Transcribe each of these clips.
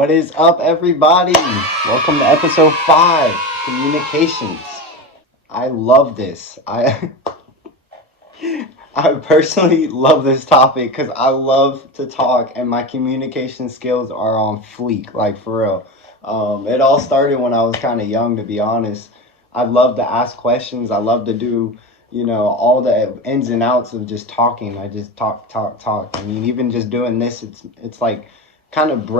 What is up, everybody? Welcome to episode 5, Communications. I love this. I personally love this topic because I love to talk and my communication skills are on fleek, like for real. It all started when I was kind of young, to be honest. I love to ask questions. I love to do, all the ins and outs of just talking. I just talk, talk, talk. I mean, even just doing this, it's like kind of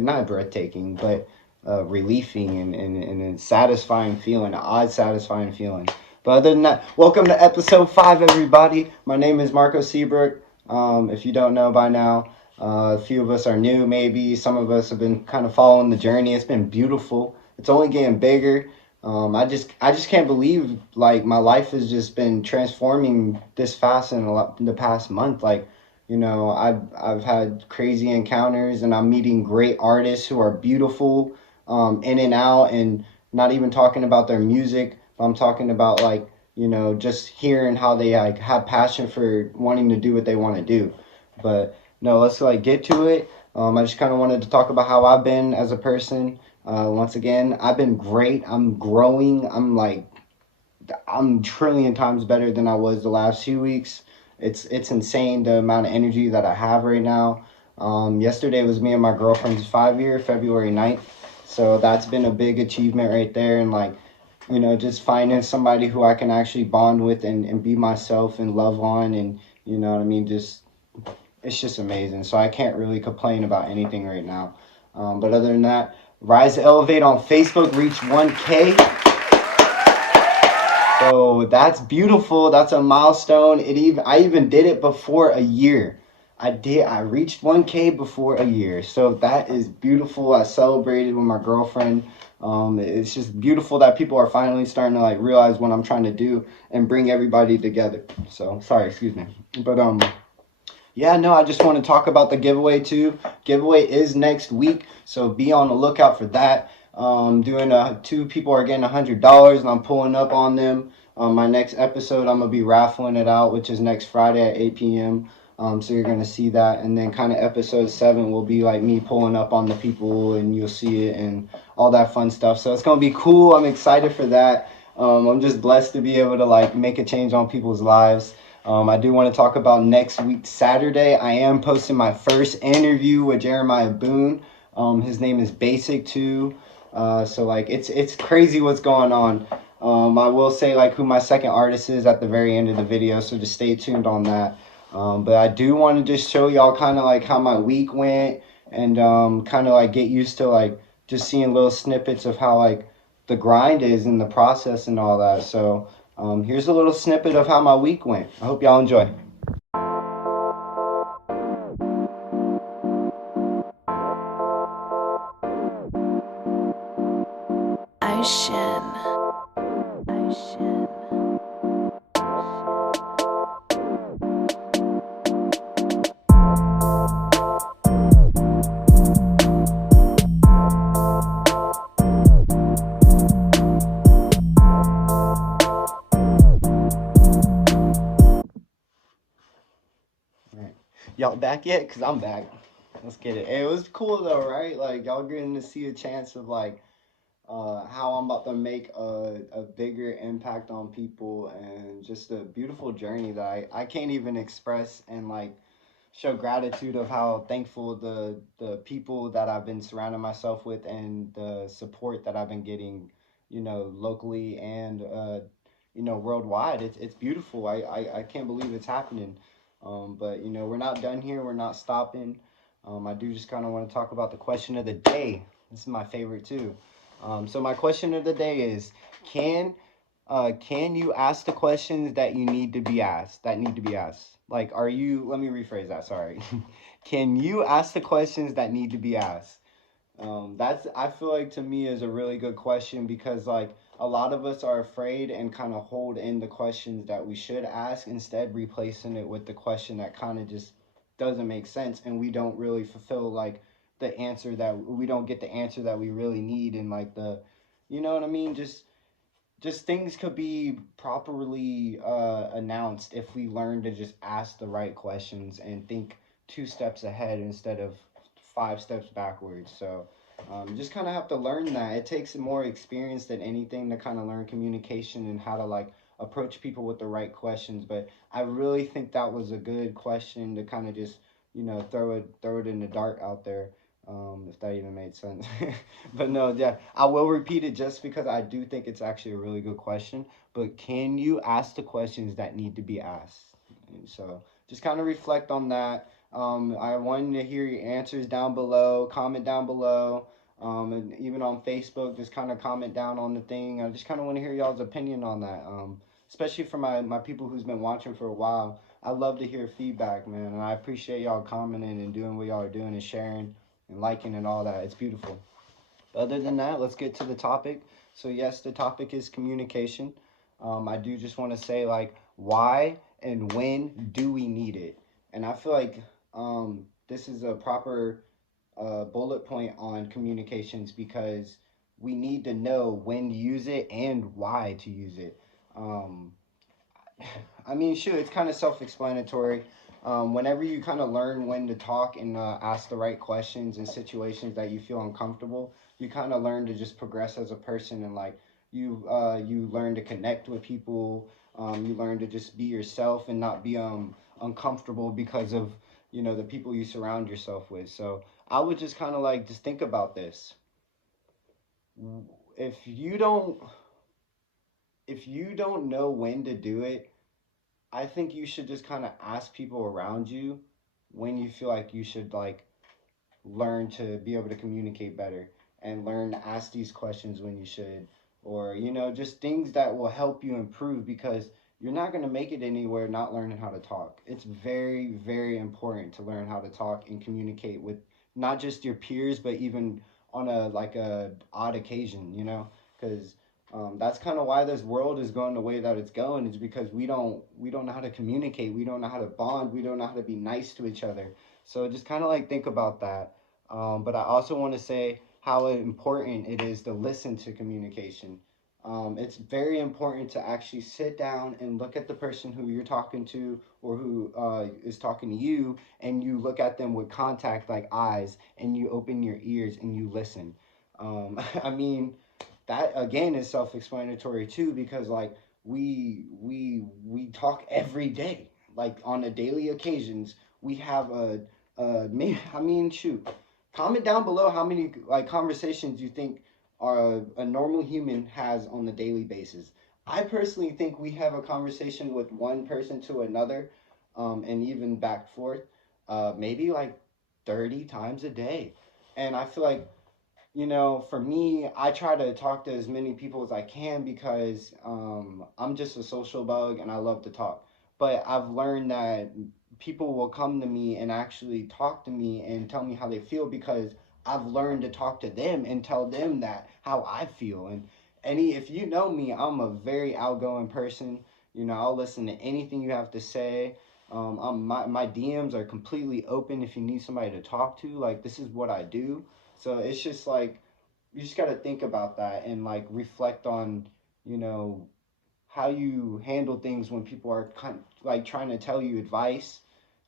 not breathtaking, but relieving and a satisfying feeling, an odd satisfying feeling. But other than that, welcome to episode 5, everybody. My name is Marco Seabrook. If you don't know by now, a few of us are new, maybe. Some of us have been kind of following the journey. It's been beautiful. It's only getting bigger. I just can't believe like my life has just been transforming this fast in the past month. Like, I've had crazy encounters, and I'm meeting great artists who are beautiful, in and out, and not even talking about their music. I'm talking about like just hearing how they like have passion for wanting to do what they want to do. But no, let's like get to it. I just kind of wanted to talk about how I've been as a person. Once again, I've been great. I'm growing. I'm trillion times better than I was the last few weeks. It's insane the amount of energy that I have right now. Yesterday was me and my girlfriend's 5 year, February 9th. So that's been a big achievement right there. And like, just finding somebody who I can actually bond with and be myself and love on. And, you know what I mean? It's just amazing. So I can't really complain about anything right now. But other than that, Rise to Elevate on Facebook reached 1K. So that's beautiful. That's a milestone. I even did it before a year. I reached 1K before a year. So that is beautiful. I celebrated with my girlfriend. It's just beautiful that people are finally starting to like realize what I'm trying to do and bring everybody together. So sorry, excuse me. But yeah, no, I just want to talk about the giveaway too. Giveaway is next week, so be on the lookout for that. Doing two people are getting $100, and I'm pulling up on them. My next episode, I'm gonna be raffling it out, which is next Friday at 8 p.m. So you're gonna see that, and then kind of episode 7 will be like me pulling up on the people, and you'll see it and all that fun stuff. So it's gonna be cool. I'm excited for that. I'm just blessed to be able to like make a change on people's lives. I do want to talk about next week, Saturday. I am posting my first interview with Jeremiah Boone. His name is Basic too. So like it's crazy what's going on. I will say like who my second artist is at the very end of the video, so just stay tuned on that. But I do want to just show y'all kind of like how my week went and kind of like get used to like just seeing little snippets of how like the grind is and the process and all that. So here's a little snippet of how my week went. I hope y'all enjoy. Ocean. All right. Y'all back yet? Cause I'm back. Let's get it. Hey, it was cool though, right? Like y'all getting to see a chance of like how I'm about to make a bigger impact on people and just a beautiful journey that I can't even express and like show gratitude of how thankful the people that I've been surrounding myself with and the support that I've been getting, locally and worldwide. It's beautiful. I can't believe it's happening. But we're not done here. We're not stopping. I do just kind of want to talk about the question of the day. This is my favorite too. So my question of the day is: Can can you ask the questions that you need to be asked? That need to be asked. Like, are you? Let me rephrase that. Sorry. Can you ask the questions that need to be asked? That's I feel like to me is a really good question because like a lot of us are afraid and kind of hold in the questions that we should ask instead replacing it with the question that kind of just doesn't make sense and we don't really fulfill like the answer that we don't get the answer that we really need and like the you know what I mean just things could be properly announced if we learn to just ask the right questions and think 2 steps ahead instead of five steps backwards. So you just kind of have to learn that. It takes more experience than anything to kind of learn communication and how to like approach people with the right questions. But I really think that was a good question to kind of just throw it in the dark out there. If that even made sense. But no, yeah, I will repeat it just because I do think it's actually a really good question. But can you ask the questions that need to be asked? And so just kind of reflect on that. I wanted to hear your answers down below. Comment down below. And even on Facebook, just kind of comment down on the thing. I just kind of want to hear y'all's opinion on that. Especially for my people who's been watching for a while. I love to hear feedback, man, and I appreciate y'all commenting and doing what y'all are doing and sharing and liking and all that. It's beautiful. Other than that, let's get to the topic. So yes, the topic is communication. I do just want to say like why and when do we need it? And I feel like this is a proper bullet point on communications because we need to know when to use it and why to use it. Um, I mean, sure, it's kind of self-explanatory. Whenever you kind of learn when to talk and ask the right questions in situations that you feel uncomfortable, you kind of learn to just progress as a person and like you learn to connect with people. You learn to just be yourself and not be uncomfortable because of the people you surround yourself with. So I would just kind of like just think about this. If you don't if you don't know when to do it, I think you should just kind of ask people around you when you feel like you should like learn to be able to communicate better and learn to ask these questions when you should or just things that will help you improve because you're not going to make it anywhere not learning how to talk. It's very very important to learn how to talk and communicate with not just your peers but even on a odd occasion, because that's kind of why this world is going the way that it's going is because we don't know how to communicate, we don't know how to bond, we don't know how to be nice to each other. So just kind of like think about that. But I also want to say how important it is to listen to communication. It's very important to actually sit down and look at the person who you're talking to or who is talking to you, and you look at them with contact like eyes, and you open your ears and you listen. I mean, that again is self-explanatory too because like we talk every day, like on a daily occasions. We have maybe, I mean, shoot, comment down below how many like conversations you think a normal human has on a daily basis. I personally think we have a conversation with one person to another, and even back forth, maybe like 30 times a day. And I feel like for me, I try to talk to as many people as I can because I'm just a social bug and I love to talk. But I've learned that people will come to me and actually talk to me and tell me how they feel because I've learned to talk to them and tell them that how I feel. And if you know me, I'm a very outgoing person. I'll listen to anything you have to say. My DMs are completely open if you need somebody to talk to. Like, this is what I do. So it's just like you just got to think about that and like reflect on, you know, how you handle things when people are like trying to tell you advice,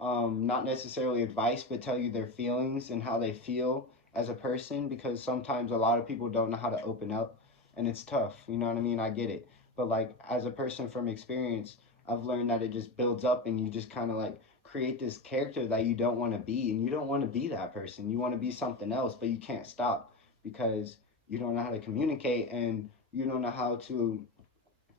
not necessarily advice, but tell you their feelings and how they feel as a person. Because sometimes a lot of people don't know how to open up, and it's tough. You know what I mean? I get it, but like as a person from experience, I've learned that it just builds up, and you just kind of like create this character that you don't want to be, and you don't want to be that person. You want to be something else, but you can't stop because you don't know how to communicate and you don't know how to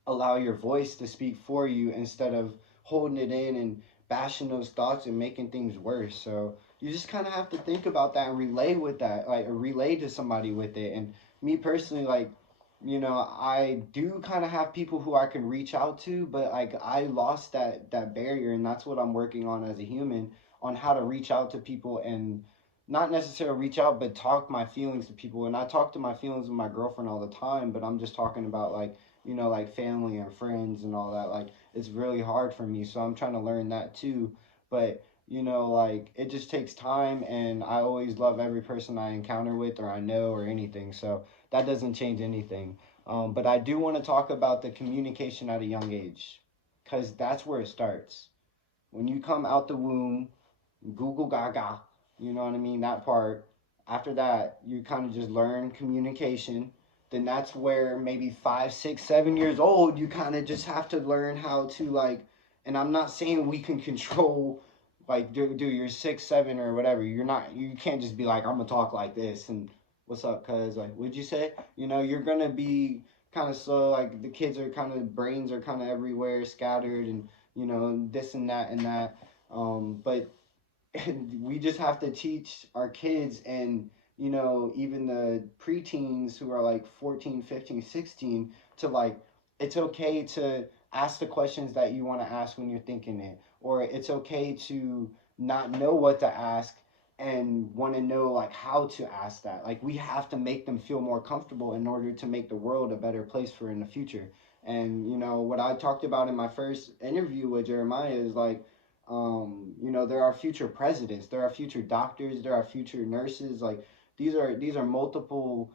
allow your voice to speak for you instead of holding it in and bashing those thoughts and making things worse. So you just kind of have to think about that and relay with that, like relay to somebody with it. And me personally, like, I do kind of have people who I can reach out to, but like I lost that barrier, and that's what I'm working on as a human, on how to reach out to people and not necessarily reach out, but talk my feelings to people. And I talk to my feelings with my girlfriend all the time, but I'm just talking about like like family and friends and all that. Like, it's really hard for me. So I'm trying to learn that too. But, like, it just takes time. And I always love every person I encounter with or I know or anything. So that doesn't change anything. But I do want to talk about the communication at a young age because that's where it starts. When you come out the womb, Google Gaga. You know what I mean? That part. After that, you kind of just learn communication. Then that's where maybe 5, 6, 7 years old, you kind of just have to learn how to like. And I'm not saying we can control, like, do you're 6, 7 or whatever. You're not. You can't just be like, I'm gonna talk like this and what's up, cuz like, what'd you say? You know, you're gonna be kind of slow. Like the kids are kind of brains are kind of everywhere, scattered, and this and that and that. But we just have to teach our kids and even the preteens who are like 14, 15, 16 to like it's okay to ask the questions that you want to ask when you're thinking it, or it's okay to not know what to ask and want to know like how to ask that. Like we have to make them feel more comfortable in order to make the world a better place for in the future. And what I talked about in my first interview with Jeremiah is like, there are future presidents, there are future doctors, there are future nurses. Like these are multiple,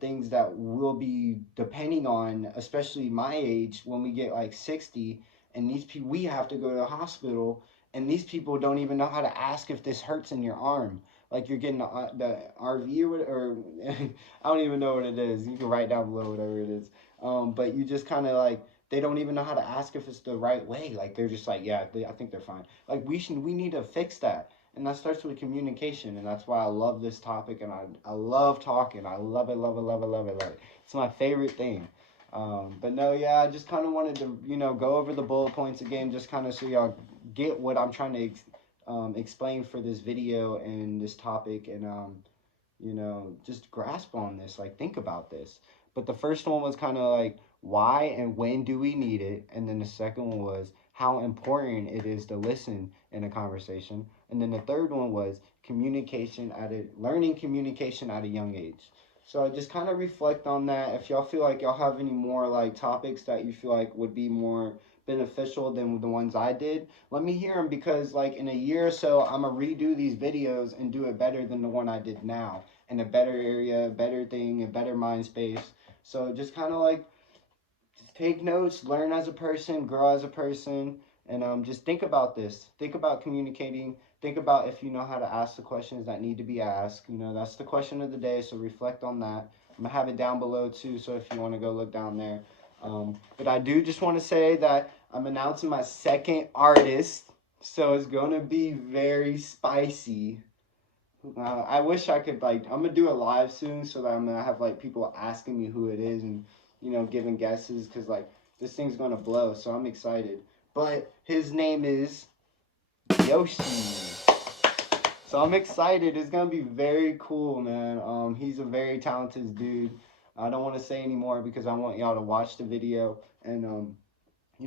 things that will be depending on, especially my age when we get like 60, and these people we have to go to the hospital, and these people don't even know how to ask if this hurts in your arm. Like you're getting the RV or I don't even know what it is. You can write down below whatever it is. But you just kind of like they don't even know how to ask if it's the right way. Like they're just like, yeah, I think they're fine. Like we need to fix that, and that starts with communication, and that's why I love this topic, and I love talking. I love it, love it, love it, love it, love it. It's my favorite thing. But no, yeah, I just kind of wanted to go over the bullet points again, just kind of so y'all get what I'm trying to explain for this video and this topic, and just grasp on this, like think about this. But the first one was kind of like why and when do we need it? And then the second one was how important it is to listen in a conversation. And then the third one was learning communication at a young age. So I just kind of reflect on that. If y'all feel like y'all have any more like topics that you feel like would be more beneficial than the ones I did, let me hear them, because like in a year or so I'm gonna redo these videos and do it better than the one I did now, in a better area, a better thing, a better mind space. So just kind of like just take notes, learn as a person, grow as a person, and just think about this. Think about communicating. Think about if you know how to ask the questions that need to be asked. That's the question of the day, so reflect on that. I'm going to have it down below too, so if you want to go look down there. But I do just want to say that I'm announcing my second artist, so it's going to be very spicy. I wish I could like. I'm gonna do it live soon, so that I'm gonna have like people asking me who it is and giving guesses, because like this thing's gonna blow. So I'm excited. But his name is Yoshi. So I'm excited. It's gonna be very cool, man. He's a very talented dude. I don't want to say anymore because I want y'all to watch the video, and I'm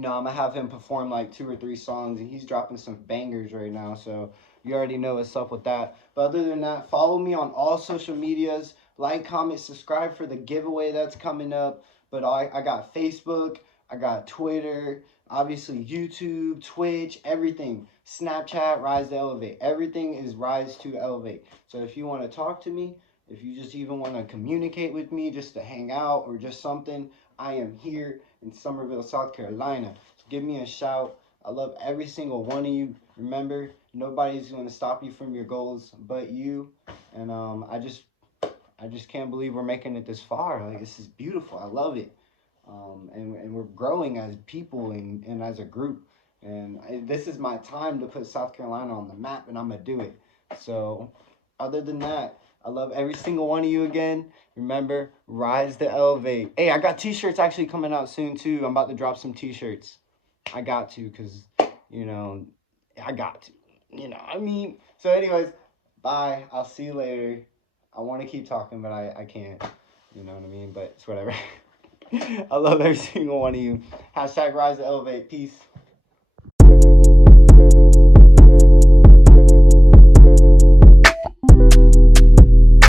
gonna have him perform like 2 or 3 songs, and he's dropping some bangers right now. So you already know what's up with that. But other than that, follow me on all social medias. Like, comment, subscribe for the giveaway that's coming up. But I got Facebook, I got Twitter, obviously YouTube, Twitch, everything. Snapchat, Rise to Elevate. Everything is Rise to Elevate. So if you want to talk to me, if you just even want to communicate with me, just to hang out or just something, I am here in Summerville, South Carolina. So give me a shout. I love every single one of you. Remember, nobody's going to stop you from your goals but you. And I just can't believe we're making it this far. Like, this is beautiful. I love it. And we're growing as people and as a group. And this is my time to put South Carolina on the map, and I'm going to do it. So, other than that, I love every single one of you again. Remember, rise to elevate. Hey, I got t-shirts actually coming out soon, too. I'm about to drop some t-shirts. I got to, because, I got to. I mean. So, anyways, bye. I'll see you later. I want to keep talking, but I can't. You know what I mean? But it's whatever. I love every single one of you. Hashtag rise to elevate. Peace.